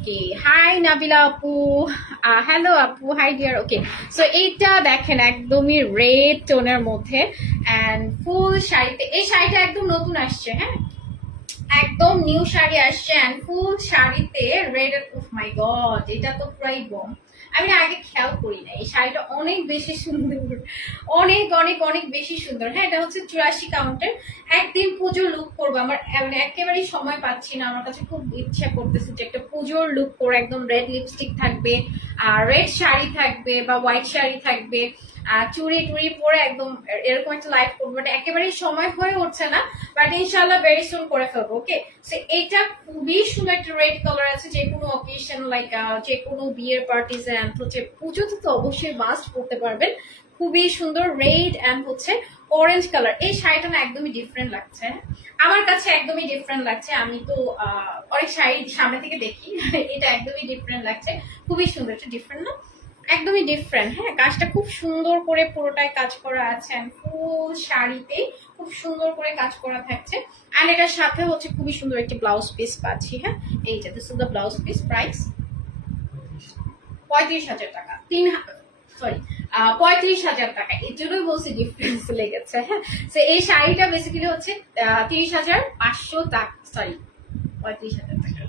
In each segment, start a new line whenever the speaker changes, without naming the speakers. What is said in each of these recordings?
ওকে high Nabila আপু hello আপু high deer okay so এইটা দেখেন একদমই রেড টোনের মধ্যে অ্যান্ড ফুল শাড়িতে। এই শাড়িটা একদম নতুন আসছে হ্যাঁ? একদম নিউ শাড়ি আসছে অ্যান্ড ফুল শাড়িতে রেড উফ মাই গড এটা তো প্রায় বম আমি আগে খেয়াল করি না এই শাড়িটা অনেক বেশি সুন্দর, অনেক অনেক অনেক বেশি সুন্দর। হ্যাঁ এটা হচ্ছে চুরাশি কাউন্টার। একদিন পুজোর লুক করব আমার মানে একেবারেই সময় পাচ্ছি না, আমার কাছে খুব ইচ্ছা করতেছে যে একটা পুজোর লুক করে একদম রেড লিপস্টিক থাকবে, আর রেড শাড়ি থাকবে বা হোয়াইট শাড়ি থাকবে। চুড়ি টুড়ি পরে একদম এরকম একটা লাইফ করব। বাট একেবারেই সময় হয়ে উঠছে না। বাট ইনশাল্লাহ ভেরি সুন করে ফেলব ওকে সো এইটা খুবই সুন্দর একটা রেড কালার আছে। যে কোনো অকেশন লাইক যে কোনো বিয়ের পার্টিস অ্যান্ড হচ্ছে পুজোতে তো অবশ্যই মাস্ট করতে পারবেন। খুবই সুন্দর রেড অ্যান্ড হচ্ছে অরেঞ্জ কালার এই শাড়িটা না একদমই ডিফারেন্ট লাগছে। আমার কাছে একদমই ডিফারেন্ট লাগছে। আমি তো অনেক শাড়ি সামনে থেকে দেখি। এটা একদমই ডিফারেন্ট লাগছে। খুবই সুন্দর, এটা ডিফারেন্ট না? একদমই ডিফারেন্ট হ্যাঁ? কাজটা খুব সুন্দর করে পুরোটাই কাজ করা আছে ফুল শাড়িতে খুব সুন্দর করে কাজ করা থাকছে আর এটার সাথে হচ্ছে খুবই সুন্দর একটি ব্লাউজ পিস পাচ্ছি হ্যাঁ? এইটা this is the blouse piece price পঁয়ত্রিশ হাজার টাকা, তিন সরি পঁয়ত্রিশ হাজার টাকা এর জন্যই বলছি ডিফারেন্স লেগেছে হ্যাঁ? তো এই শাড়িটা বেসিক্যালি হচ্ছে তিরিশ হাজার পাঁচশো টাকা সরি পঁয়ত্রিশ হাজার টাকা।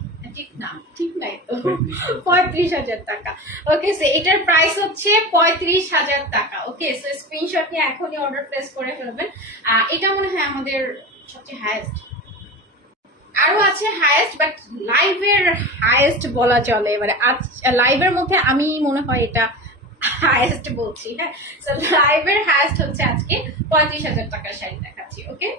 মনে আরও আছে হায়েস্ট বাট লাইভের হায়েস্ট বলা চলে এবারে। আজ লাইভের মধ্যে আমি মনে হয় এটা হায়েস্ট বলছি হ্যাঁ? লাইভের হায়েস্ট হচ্ছে আজকে পঁয়ত্রিশ হাজার টাকা শাড়ি দেখাচ্ছি ওকে